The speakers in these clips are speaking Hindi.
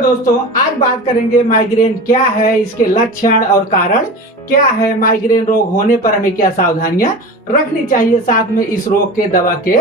दोस्तों, आज बात करेंगे माइग्रेन क्या है, इसके लक्षण और कारण क्या है, माइग्रेन रोग होने पर हमें क्या सावधानियां रखनी चाहिए, साथ में इस रोग के दवा के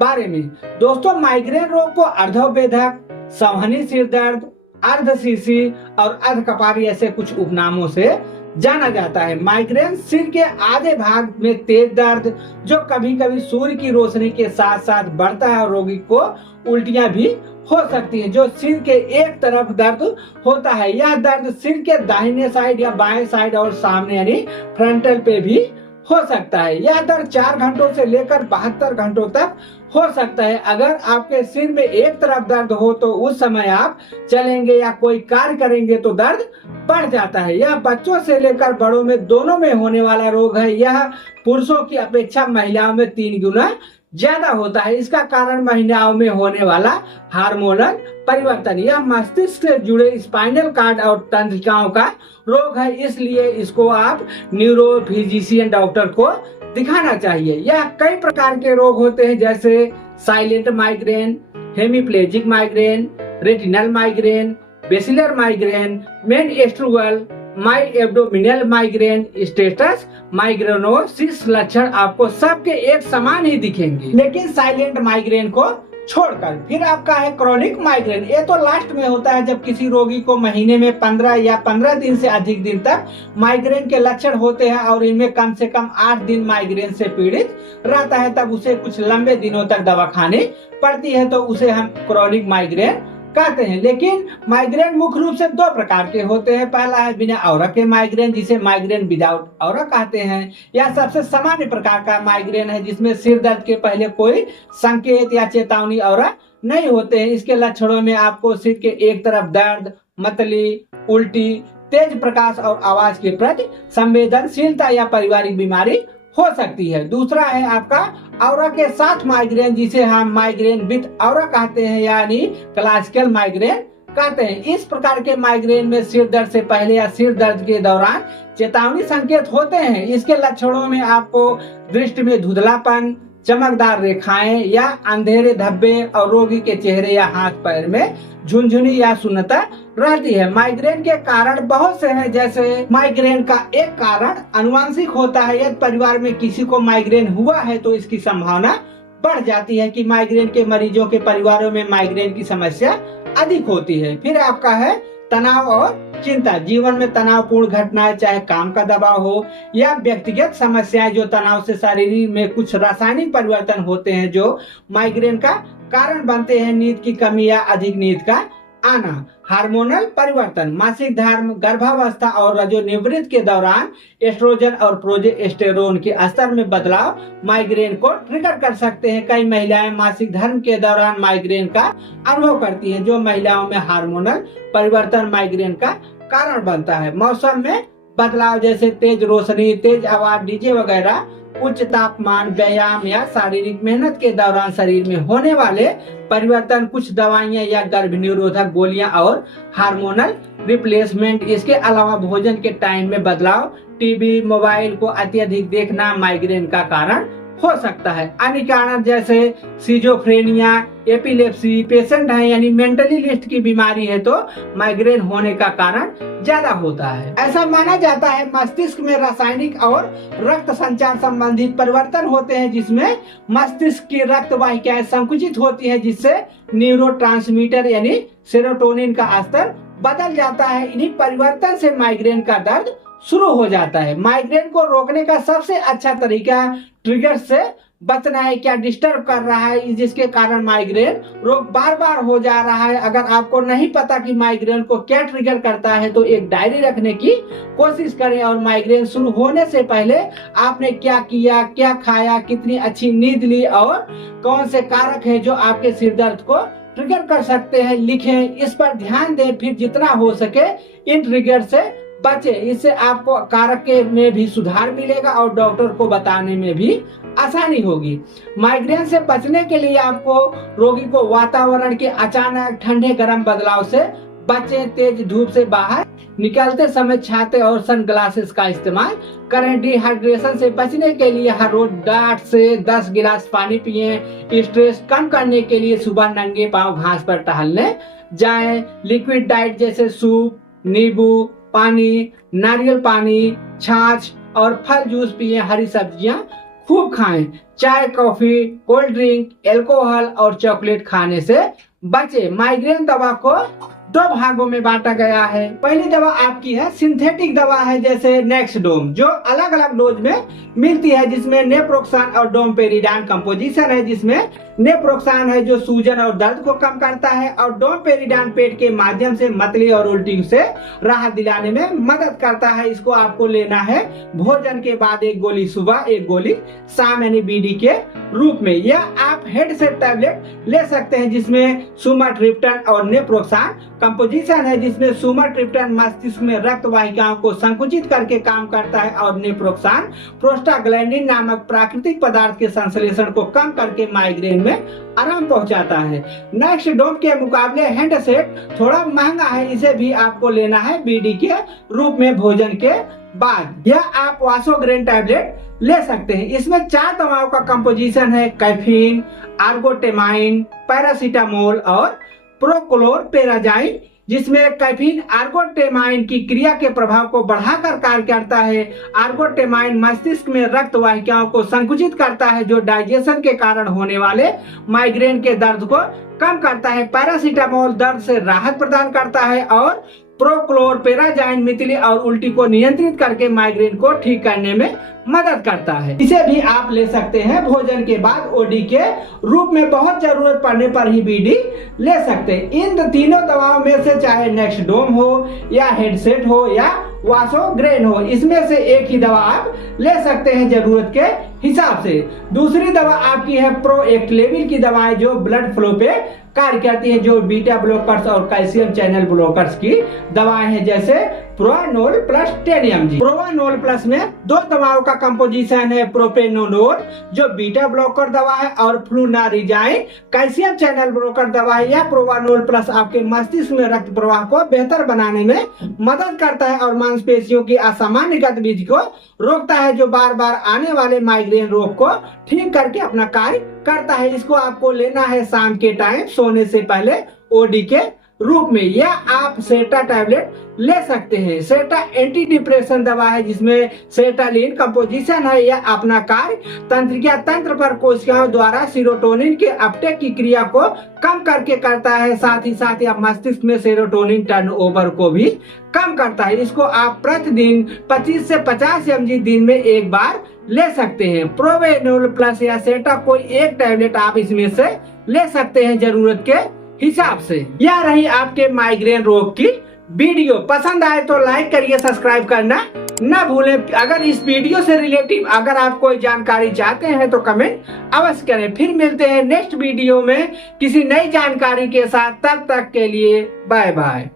बारे में। दोस्तों, माइग्रेन रोग को अर्धोवेधक, संवहनी सिर दर्द, अर्धशीर्षी और अर्धकपाली ऐसे कुछ उपनामों से जाना जाता है। माइग्रेन सिर के आधे भाग में तेज दर्द जो कभी कभी सूर्य की रोशनी के साथ साथ बढ़ता है और रोगी को उल्टियां भी हो सकती हैं। जो सिर के एक तरफ दर्द होता है, यह दर्द सिर के दाहिने साइड या बाएं साइड और सामने यानी फ्रंटल पे भी हो सकता है। यह दर्द 4 घंटों से लेकर 72 घंटों तक हो सकता है। अगर आपके सिर में एक तरफ दर्द हो तो उस समय आप चलेंगे या कोई कार्य करेंगे तो दर्द बढ़ जाता है। यह बच्चों से लेकर बड़ों में दोनों में होने वाला रोग है। यह पुरुषों की अपेक्षा महिलाओं में 3 गुना ज्यादा होता है। इसका कारण महिलाओं में होने वाला हार्मोनल परिवर्तन। यह मस्तिष्क से जुड़े स्पाइनल कार्ड और तंत्रिकाओं का रोग है, इसलिए इसको आप न्यूरो फिजिशियन डॉक्टर को दिखाना चाहिए। यह कई प्रकार के रोग होते हैं, जैसे silent migraine, hemiplegic migraine, retinal migraine, basilar migraine, menstrual, माई एब्डोमिनल माइग्रेन, स्टेटस माइग्रेनोसिस। लक्षण आपको सबके एक समान ही दिखेंगे, लेकिन साइलेंट माइग्रेन को छोड़कर। फिर आपका है क्रॉनिक माइग्रेन। ये तो लास्ट में होता है जब किसी रोगी को महीने में 15 या 15 दिन से अधिक दिन तक माइग्रेन के लक्षण होते हैं और इनमें कम से कम 8 दिन माइग्रेन से पीड़ित रहता है, तब उसे कुछ लंबे दिनों तक दवा खानी पड़ती है, तो उसे हम क्रॉनिक माइग्रेन कहते हैं। लेकिन माइग्रेन मुख्य रूप से 2 प्रकार के होते हैं। पहला है बिना औरा के माइग्रेन, जिसे माइग्रेन विदाउट औरा कहते हैं। यह सबसे सामान्य प्रकार का माइग्रेन है, जिसमें सिर दर्द के पहले कोई संकेत या चेतावनी औरा नहीं होते हैं। इसके लक्षणों में आपको सिर के एक तरफ दर्द, मतली, उल्टी, तेज प्रकाश और आवाज के प्रति संवेदनशीलता या पारिवारिक बीमारी हो सकती है। दूसरा है आपका औरा के साथ माइग्रेन, जिसे हम माइग्रेन विद औरा कहते हैं, यानी क्लासिकल माइग्रेन कहते हैं। इस प्रकार के माइग्रेन में सिर दर्द से पहले या सिर दर्द के दौरान चेतावनी संकेत होते हैं। इसके लक्षणों में आपको दृष्टि में धुंधलापन, चमकदार रेखाएं या अंधेरे धब्बे और रोगी के चेहरे या हाथ पैर में झुनझुनी या सुन्नता रहती है। माइग्रेन के कारण बहुत से हैं, जैसे माइग्रेन का एक कारण आनुवंशिक होता है। यदि परिवार में किसी को माइग्रेन हुआ है तो इसकी संभावना बढ़ जाती है कि माइग्रेन के मरीजों के परिवारों में माइग्रेन की समस्या अधिक होती है। फिर आपका है तनाव और चिंता। जीवन में तनावपूर्ण घटनाएं, चाहे काम का दबाव हो या व्यक्तिगत समस्याएं, जो तनाव से शरीर में कुछ रासायनिक परिवर्तन होते हैं जो माइग्रेन का कारण बनते हैं। नींद की कमी या अधिक नींद का आना, हार्मोनल परिवर्तन, मासिक धर्म, गर्भावस्था और रजोनिवृत्ति के दौरान एस्ट्रोजन और प्रोजेस्टेरोन के स्तर में बदलाव माइग्रेन को ट्रिगर कर सकते हैं। कई महिलाएं मासिक धर्म के दौरान माइग्रेन का अनुभव करती हैं, जो महिलाओं में हार्मोनल परिवर्तन माइग्रेन का कारण बनता है। मौसम में बदलाव, जैसे तेज रोशनी, तेज आवाज, डीजे वगैरह, उच्च तापमान, व्यायाम या शारीरिक मेहनत के दौरान शरीर में होने वाले परिवर्तन, कुछ दवाइयां या गर्भ निरोधक गोलियां और हार्मोनल रिप्लेसमेंट। इसके अलावा भोजन के टाइम में बदलाव, टीवी, मोबाइल को अत्यधिक देखना माइग्रेन का कारण हो सकता है। अन्य कारण जैसे सिजोफ्रेनिया, एपिलेप्सी, पेशेंट है यानी मेंटली लिस्ट की बीमारी है तो माइग्रेन होने का कारण ज्यादा होता है। ऐसा माना जाता है मस्तिष्क में रासायनिक और रक्त संचार संबंधित परिवर्तन होते हैं, जिसमें मस्तिष्क की रक्त वाहिकाएं संकुचित होती है, जिससे न्यूरोट्रांसमीटर यानी सेरोटोनिन का स्तर बदल जाता है। इन्हीं परिवर्तन से माइग्रेन का दर्द शुरू हो जाता है। माइग्रेन को रोकने का सबसे अच्छा तरीका ट्रिगर से बचना है। क्या डिस्टर्ब कर रहा है जिसके कारण माइग्रेन रोग बार बार हो जा रहा है? अगर आपको नहीं पता कि माइग्रेन को क्या ट्रिगर करता है तो एक डायरी रखने की कोशिश करें और माइग्रेन शुरू होने से पहले आपने क्या किया, क्या खाया, कितनी अच्छी नींद ली और कौन से कारक है जो आपके सिर दर्द को ट्रिगर कर सकते हैं, लिखें, इस पर ध्यान दें। फिर जितना हो सके इन ट्रिगर से बचे। इससे आपको कारक में भी सुधार मिलेगा और डॉक्टर को बताने में भी आसानी होगी। माइग्रेन से बचने के लिए आपको रोगी को वातावरण के अचानक ठंडे गर्म बदलाव से बचें तेज धूप से बाहर निकलते समय छाते और सनग्लासेस का इस्तेमाल करें। डिहाइड्रेशन से बचने के लिए हर रोज 8 से 10 गिलास पानी पिएं। स्ट्रेस कम करने के लिए सुबह नंगे पांव घास पर टहलने जाएं। लिक्विड डाइट जैसे सूप, नींबू पानी, नारियल पानी, छाछ और फल जूस पिएं। हरी सब्जियां खूब खाएं। चाय, कॉफी, कोल्ड ड्रिंक, अल्कोहल और चॉकलेट खाने से बचे। माइग्रेन दवा को 2 भागों में बांटा गया है। पहली दवा आपकी है सिंथेटिक दवा है, जैसे नेक्सडोम, जो अलग अलग डोज में मिलती है, जिसमें नेप्रोक्सान और डोमपेरिडान कंपोजिशन है। जिसमें नेप्रोक्सान है जो सूजन और दर्द को कम करता है, और डोमपेरिडान पेट के माध्यम से मतली और उल्टी से राहत दिलाने में मदद करता है। इसको आपको लेना है भोजन के बाद 1 गोली सुबह, 1 गोली शाम, यानी बीडी के रूप में। या आप हेड सेट टैबलेट ले सकते हैं, जिसमें सुमाट्रिप्टन और नेप्रोक्सान कंपोजिशन है, जिसमें सुमाट्रिप्टन मस्तिष्क में रक्त वाहिकाओं को संकुचित करके काम करता है, और नेप्रोक्सान प्रोस्टाग्लैंडिन नामक प्राकृतिक पदार्थ के संश्लेषण को कम करके माइग्रेन में आराम पहुंचाता है। नेक्सडोम के मुकाबले हैंड सेट थोड़ा महंगा है, इसे भी आपको लेना है बीडी के रूप में भोजन के बाद। या आप वासोग्रेन टैबलेट ले सकते हैं। इसमें 4 दवाओं का कंपोजिशन है, कैफीन, आर्गोटेमाइन, पैरासीटामोल और प्रोक्लोरपेराजाइन, जिसमें कैफीन आर्गोटेमाइन की क्रिया के प्रभाव को बढ़ाकर कार्य करता है। आर्गोटेमाइन मस्तिष्क में रक्त वाहिकाओं को संकुचित करता है, जो डाइजेशन के कारण होने वाले माइग्रेन के दर्द को कम करता है। पैरासीटामोल दर्द से राहत प्रदान करता है, और प्रोक्लोरपेराजाइन मितली और उल्टी को नियंत्रित करके माइग्रेन को ठीक करने में मदद करता है। इसे भी आप ले सकते हैं भोजन के बाद ओडी के रूप में। बहुत जरूरत पड़ने पर ही बीडी ले सकते हैं। इन तीनों दवाओं में से चाहे नेक्सडोम हो या हेडसेट हो या वासोग्रेन हो, इसमें से एक ही दवा आप ले सकते हैं जरूरत के हिसाब से। दूसरी दवा आपकी है प्रोएक्टिलेविल की दवाएं, जो ब्लड फ्लो पे कार्य करती है, जो बीटा ब्लॉकर्स और कैल्शियम चैनल ब्लॉकर्स की दवाएं हैं, जैसे प्रोआनोल प्लस 10 mg। प्रोआनोल प्लस में 2 दवाओं का कंपोजिशन है, प्रोपेनोनोल जो बीटा ब्लॉकर दवा है, और फ्लूनारिजाइन कैल्शियम चैनल ब्लॉकर दवा है। या प्रोआनोल प्लस आपके मस्तिष्क में रक्त प्रवाह को बेहतर बनाने में मदद करता है, और मांसपेशियों की असामान्य गतिविधि को रोकता है, जो बार बार आने वाले माइग्रेन रोग को ठीक करके अपना कार्य करता है। इसको आपको लेना है शाम के टाइम सोने से पहले ओडी के रूप में। या आप सेटा टैबलेट ले सकते हैं। सेटा एंटी डिप्रेशन दवा है, जिसमें सेटालिन कंपोजिशन है। यह अपना कार्य तंत्रिका तंत्र पर कोशिकाओं द्वारा सीरोटोनिन के अपटेक की क्रिया को कम करके करता है। साथ ही यह मस्तिष्क में सेरोटोनिन टर्नओवर को भी कम करता है। इसको आप प्रतिदिन 25 से 50 mg दिन में 1 बार ले सकते हैं। प्रोवेनोल प्लस या सेटा कोई एक टैबलेट आप इसमें से ले सकते हैं जरूरत के हिसाब से। यह रही आपके माइग्रेन रोग की वीडियो। पसंद आए तो लाइक करिए, सब्सक्राइब करना न भूलें। अगर इस वीडियो से रिलेटिव अगर आप कोई जानकारी चाहते हैं तो कमेंट अवश्य करें। फिर मिलते हैं नेक्स्ट वीडियो में किसी नई जानकारी के साथ। तब तक के लिए बाय बाय।